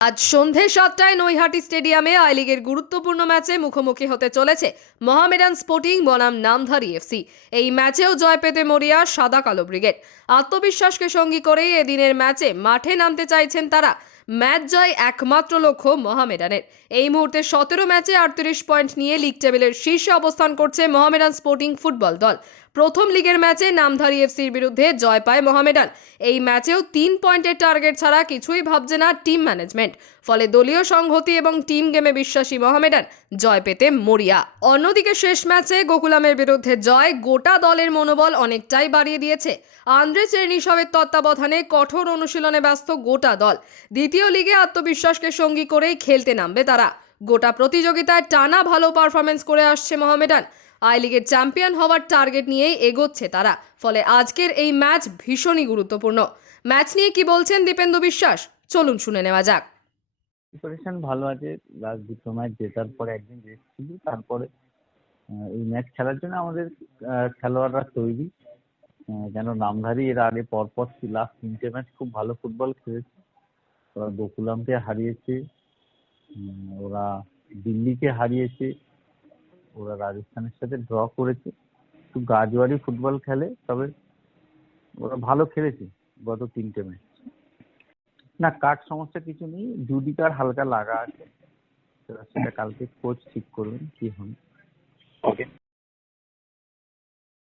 আজ সন্ধে 7টায় নৈহাটি স্টেডিয়ামে আই লিগের গুরুত্বপূর্ণ ম্যাচে মুখোমুখি হতে চলেছে মোহামেডান স্পোর্টিং বনাম নামধারী এফসি। এই ম্যাচেও জয় পেতে মরিয়া সাদা কালো ব্রিগেড। আত্মবিশ্বাসকে সঙ্গী করে এদিনের ম্যাচে মাঠে নামতে চাইছেন তারা। ম্যাচ জয় একমাত্র লক্ষ্য মোহামেডানের। এই মুহূর্তে 17 ম্যাচে 38 পয়েন্ট নিয়ে লিগ টেবিলের শীর্ষে অবস্থান করছে মোহামেডান স্পোর্টিং ফুটবল দল। প্রথম লিগের ম্যাচে নামধারী এফসির বিরুদ্ধে জয় পায় মোহামেডান। এই ম্যাচেও 3 পয়েন্টের টার্গেট ছাড়া কিছুই ভাবছে না টিম ম্যানেজমেন্ট। ফলে দলীয় সংহতি এবং টিম গেমে বিশ্বাসী মোহামেডান জয় পেতে মরিয়া। অন্যদিকে শেষ ম্যাচে গোকুলামের বিরুদ্ধে জয় গোটা দলের মনোবল অনেকটাই বাড়িয়ে দিয়েছে। আন্দ্রে চেরনিসভের তত্ত্বাবধানে কঠোর অনুশীলনে ব্যস্ত গোটা দল। দ্বিতীয় লিগে আত্মবিশ্বাসকে সঙ্গী করেই খেলতে নামবে তারা। গোটা প্রতিযোগিতায় টানা ভালো পারফরমেন্স করে আসছে মোহামেডান। আই লিগের চ্যাম্পিয়ন হওয়ার টার্গেট নিয়েই এগোচ্ছে তারা। ফলে আজকের এই ম্যাচ ভীষণই গুরুত্বপূর্ণ। ম্যাচ নিয়ে কি বলছেন দীপেন্দু বিশ্বাস, চলুন শুনে নেওয়া যাক। প্রিপারেশন ভালো আছে। লাস্ট দুটো ম্যাচ জেতার পরে একদিন রেস্ট ছিল, তারপরে এই ম্যাচ খেলার জন্য আমাদের খেলোয়াড়রা তৈরি। যেন নামধারী এর আগে পরপর লাস্ট 3টে ম্যাচ খুব ভালো ফুটবল খেলেছে। ওরা গোকুলামকে হারিয়েছে, ওরা দিল্লিকে হারিয়েছে, ওরা রাজস্থানের সাথে ড্র করেছে। একটু গাজোয়ারি ফুটবল খেলে, তবে ওরা ভালো খেলেছে গত 3টে ম্যাচ। না, কাঠ সমস্যা কিছু নেই, জুডিকার হালকা লাগা আছে, সেটা কালকে কোচ ঠিক করবেন কি হবে। ওকে।